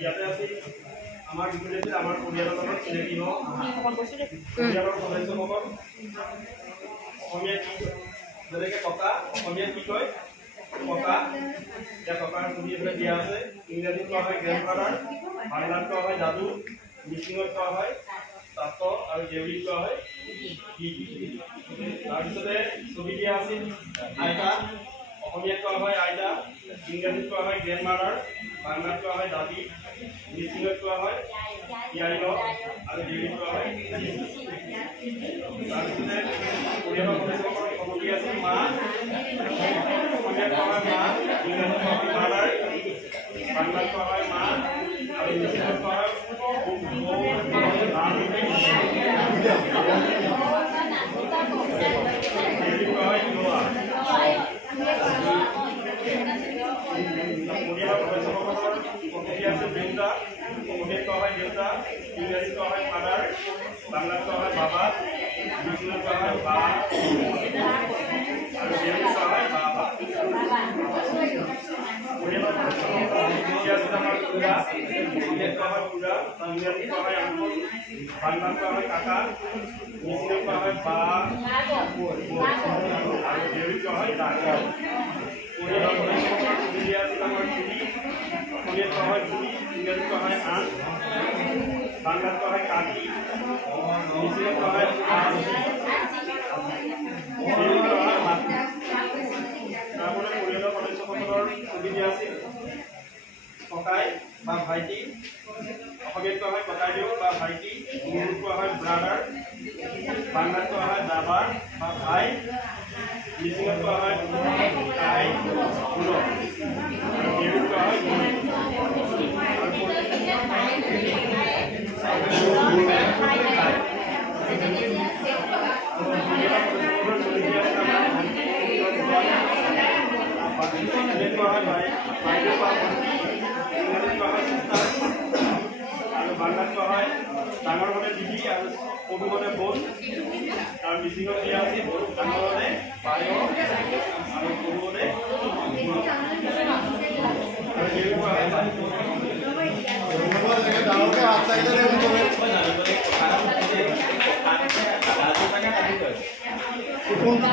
ইয়াতে আছিল আমাৰ বিপৰীতে আমাৰ পৰিয়ালৰ লগত চিনাকি ন পৰিয়ালৰ সদস্যসকল অসমীয়া কি যেনেকৈ ককা অসমীয়া কি কয় ককা এতিয়া ককাৰ শুনি এইফালে দিয়া আছে ইংৰাজীত কোৱা হয় গ্ৰেণ্ডফাদাৰ বাংলাত কোৱা হয় দাদু মিচিঙত কোৱা হয় তাত আৰু দেউৰীত কোৱা হয় তাৰপিছতে ছবি দিয়া আছিল আইতা অসমীয়াত কোৱা হয় আইতা ইংৰাজীত কোৱা হয় গ্ৰেণ্ডমাদাৰ বাংলাত কোৱা হয় দাদী মিচিঙত কোৱা হয় ইয়াইল আৰু দেউৰীত কোৱা হয় তাৰপিছতে পৰিয়ালৰ সদস্যসকলৰ ছবি আছিল মা অসমীয়াত কোৱা হয় মা ইংৰাজীত কোৱা হয় মাদাৰ বাংলাত কোৱা হয় মা আৰু মিচিঙত কোৱা হয় দেউতা অসমীয়াত কোৱা হয় দেউতা ইংৰাজীত কোৱা হয় ফাদাৰ বাংলাত কোৱা হয় বাবা মিচিঙত কোৱা হয় বা আৰু দেউৰীত কোৱা হয় বাবা পৰিয়ালৰ আমাৰ খুড়া অসমীয়াত কোৱা হয় খুড়া ইংৰাজীত কোৱা হয় আঙ্কুল বাংলাত কোৱা হয় কাকা মিচিঙত কোৱা হয় বা আৰু দেউৰীত কোৱা হয় দাদা পৰিয়ালৰ আমাৰ খুড়ী অসমীয়াত কোৱা হয় খুড়ী ইংৰাজীত কোৱা হয় আন বাংলাত কোৱা হয় কাকি মিচিঙত কোৱা হয় তাৰপৰা পৰিয়ালৰ সদস্যসকলৰ সুবিধা আছিল ককাই বা ভাইটি অসমীয়াত কোৱা হয় ককাইদেউ বা ভাইটি ইংৰাজীত কোৱা হয় ব্ৰাদাৰ বাংলাত কোৱা হয় দাদা বা ভাই মিচিঙত কোৱা হয় কাই গুণ আৰু দেউৰীত কোৱা হয় বাংলাত কোৱা হয় ডাঙৰ মানে দিদি আৰু সৰু মানে বোন আৰু মিচিঙত দিয়া আছিল ডাঙৰ মানে বায় আৰু সৰু মানে আৰু